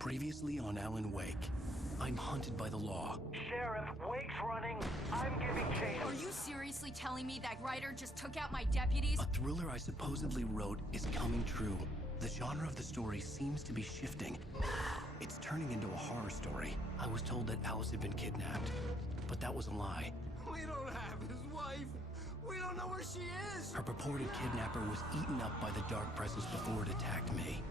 Previously on Alan Wake. I'm hunted by the law. Sheriff, Wake's running. I'm giving chase. Are you seriously telling me that writer just took out my deputies? A thriller I supposedly wrote is coming true. The genre of the story seems to be shifting. It's turning into a horror story. I was told that Alice had been kidnapped, but that was a lie. We don't have his wife. We don't know where she is. Her purported kidnapper was eaten up by the dark presence before it attacked me.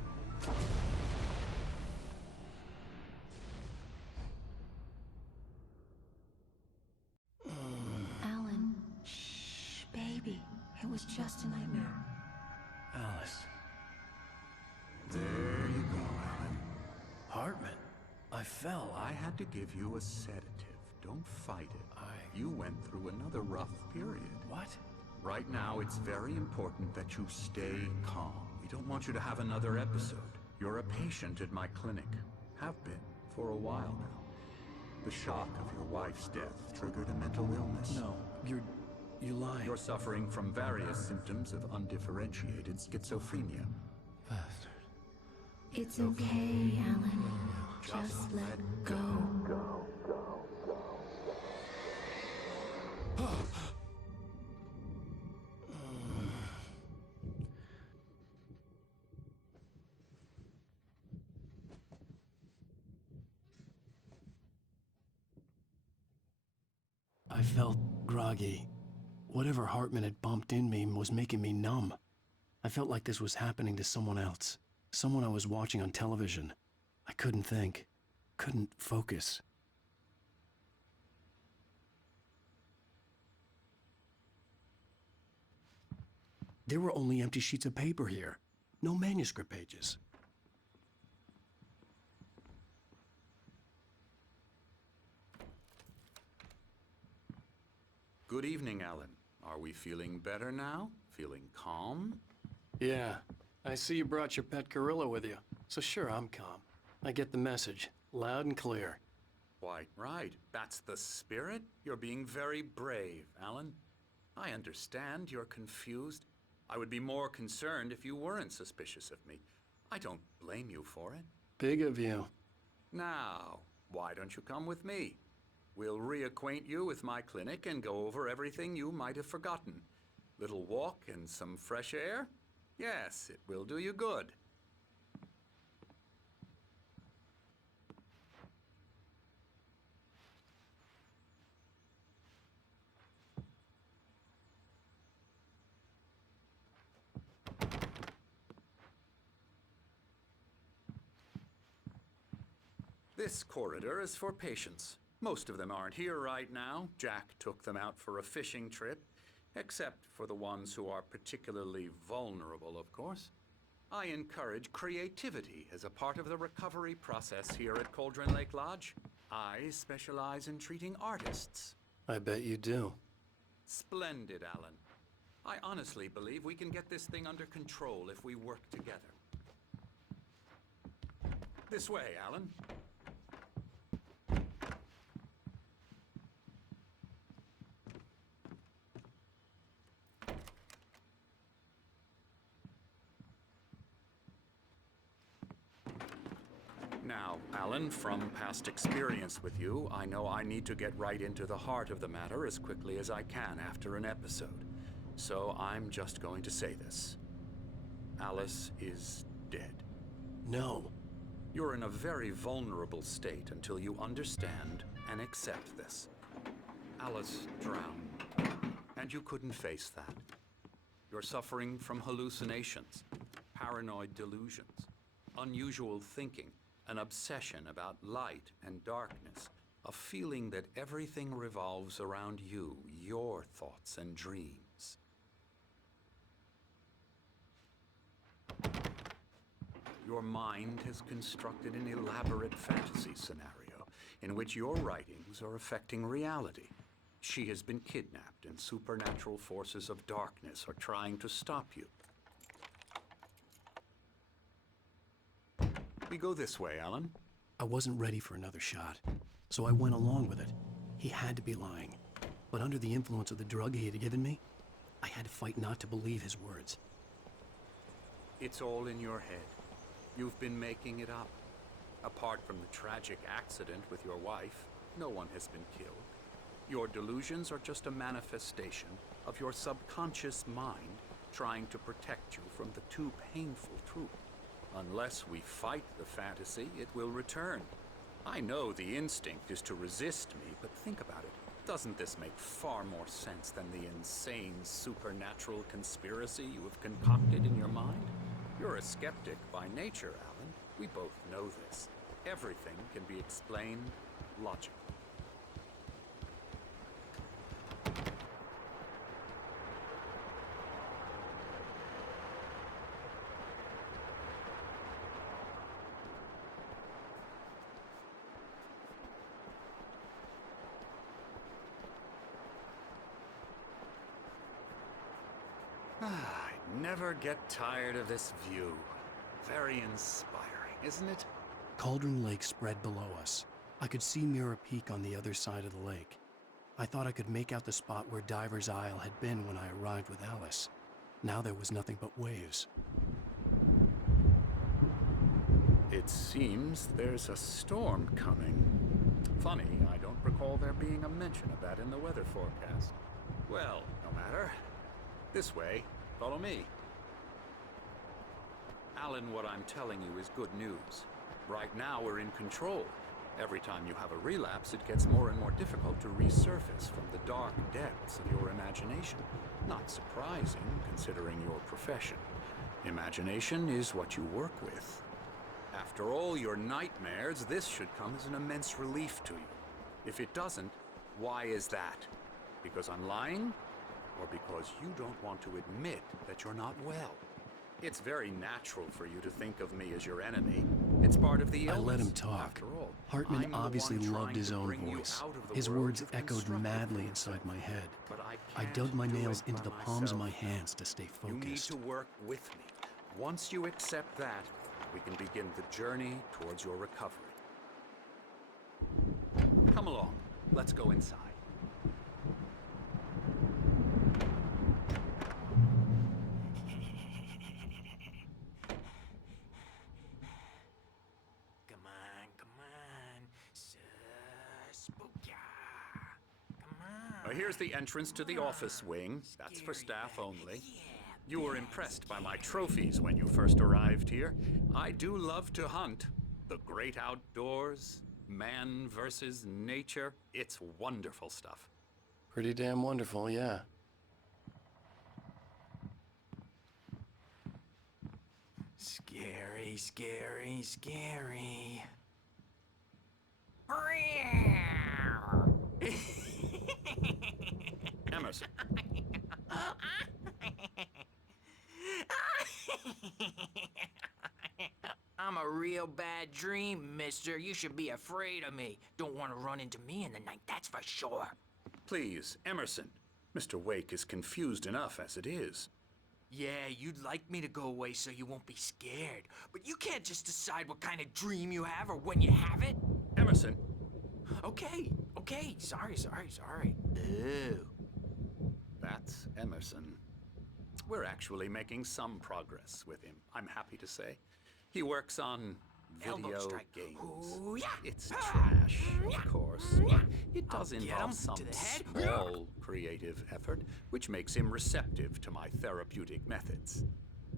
Alan, shh, baby. It was just a nightmare. Alice. There you go, Alan. Hartman. I fell. I had to give you a sedative. Don't fight it. You went through another rough period. What? Right now, it's very important that you stay calm. We don't want you to have another episode. You're a patient at my clinic. Have been for a while now. The shock of your wife's death triggered a mental illness. No, you're lying. You're suffering from various symptoms of undifferentiated schizophrenia. Bastard. It's okay, Alan. Just let go. I felt groggy. Whatever Hartman had bumped in me was making me numb. I felt like this was happening to someone else. Someone I was watching on television. I couldn't think. Couldn't focus. There were only empty sheets of paper here. No manuscript pages. Good evening, Alan. Are we feeling better now? Feeling calm? Yeah. I see you brought your pet gorilla with you. So sure, I'm calm. I get the message. Loud and clear. Quite right. That's the spirit. You're being very brave, Alan. I understand you're confused. I would be more concerned if you weren't suspicious of me. I don't blame you for it. Big of you. Now, why don't you come with me? We'll reacquaint you with my clinic and go over everything you might have forgotten. Little walk and some fresh air? Yes, it will do you good. This corridor is for patients. Most of them aren't here right now. Jack took them out for a fishing trip, except for the ones who are particularly vulnerable, of course. I encourage creativity as a part of the recovery process here at Cauldron Lake Lodge. I specialize in treating artists. I bet you do. Splendid, Alan. I honestly believe we can get this thing under control if we work together. This way, Alan. Now, Alan, from past experience with you, I know I need to get right into the heart of the matter as quickly as I can after an episode. So I'm just going to say this. Alice is dead. No. You're in a very vulnerable state until you understand and accept this. Alice drowned, and you couldn't face that. You're suffering from hallucinations, paranoid delusions, unusual thinking, an obsession about light and darkness, a feeling that everything revolves around you, your thoughts and dreams. Your mind has constructed an elaborate fantasy scenario in which your writings are affecting reality. She has been kidnapped, and supernatural forces of darkness are trying to stop you. We go this way, Alan. I wasn't ready for another shot, so I went along with it. He had to be lying. But under the influence of the drug he had given me, I had to fight not to believe his words. It's all in your head. You've been making it up. Apart from the tragic accident with your wife, no one has been killed. Your delusions are just a manifestation of your subconscious mind trying to protect you from the too painful truth. Unless we fight the fantasy, it will return. I know the instinct is to resist me, but think about it. Doesn't this make far more sense than the insane supernatural conspiracy you have concocted in your mind? You're a skeptic by nature, Alan. We both know this. Everything can be explained logically. I never get tired of this view. Very inspiring, isn't it? Cauldron Lake spread below us. I could see Mirror Peak on the other side of the lake. I thought I could make out the spot where Diver's Isle had been when I arrived with Alice. Now there was nothing but waves. It seems there's a storm coming. Funny, I don't recall there being a mention of that in the weather forecast. Well, no matter. This way. Follow me. Alan, what I'm telling you is good news. Right now, we're in control. Every time you have a relapse, it gets more and more difficult to resurface from the dark depths of your imagination. Not surprising, considering your profession. Imagination is what you work with. After all your nightmares, this should come as an immense relief to you. If it doesn't, why is that? Because I'm lying? Or because you don't want to admit that you're not well? It's very natural for you to think of me as your enemy. It's part of the illness. I let him talk. After all, Hartman I'm the obviously one loved trying his to own bring you voice. out of the His world words you've echoed constructed madly for inside yourself. my head. But I can't dug my do nails it into the by palms of my myself. hands to stay You need focused. to work with me. Once you accept that, we can begin the journey towards your recovery. Come along. Let's go inside. Come on. Spooky. Come on. Here's the entrance to the office wing. That's for staff only. You were impressed by my trophies when you first arrived here. I do love to hunt. The great outdoors, man versus nature. It's wonderful stuff. Pretty damn wonderful, yeah. Scary, scary, scary. Emerson, I'm a real bad dream, mister. You should be afraid of me. Don't want to run into me in the night, that's for sure. please, Emerson. Mr. Wake is confused enough as it is. Yeah, you'd like me to go away so you won't be scared. But you can't just decide what kind of dream you have or when you have it. Emerson, Okay. Sorry. Ew. that's Emerson. We're actually making some progress with him, I'm happy to say. He works on Elbow video strike. games. Ooh, yeah. It's trash, of course, but it does I'll get involve him some to the head. small creative effort, which makes him receptive to my therapeutic methods.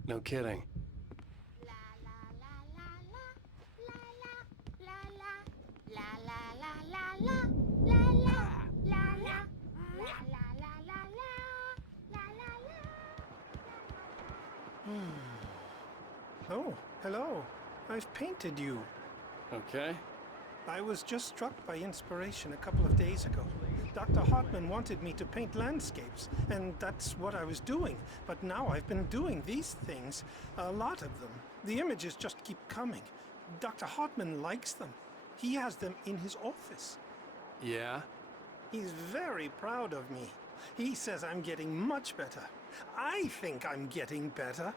No kidding. Oh, hello. I've painted you. Okay. I was just struck by inspiration a couple of days ago. Dr. Hartman wanted me to paint landscapes, and that's what I was doing. But now I've been doing these things, a lot of them. The images just keep coming. Dr. Hartman likes them. He has them in his office. Yeah? He's very proud of me. He says I'm getting much better. I think I'm getting better.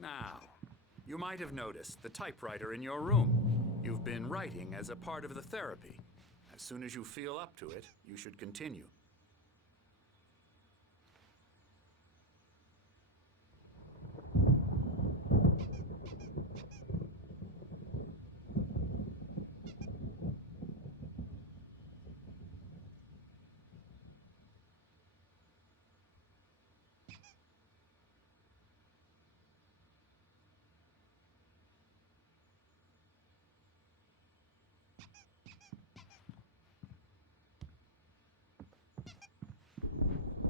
Now, You might have noticed the typewriter in your room. You've been writing as a part of the therapy. As soon as you feel up to it, you should continue.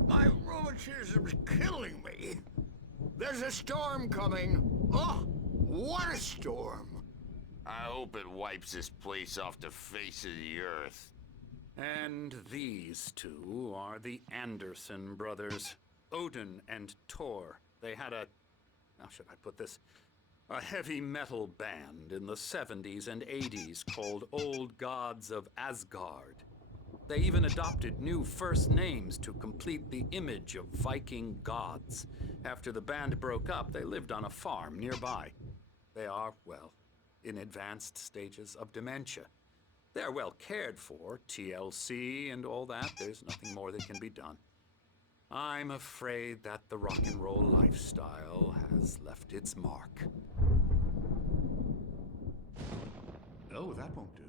My rheumatism's killing me. There's a storm coming. Oh, what a storm. I hope it wipes this place off the face of the earth. And these two are the Anderson brothers, Odin and Tor. They had how should I put this? A heavy metal band in the 70s and 80s called Old Gods of Asgard. They even adopted new first names to complete the image of Viking gods. After the band broke up, they lived on a farm nearby. They are, well, in advanced stages of dementia. They're well cared for, TLC and all that. There's nothing more that can be done. I'm afraid that the rock and roll lifestyle has left its mark. Oh, that won't do.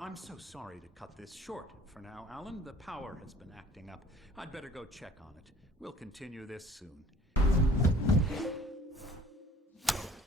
I'm so sorry to cut this short for now, Alan. The power has been acting up. I'd better go check on it. We'll continue this soon.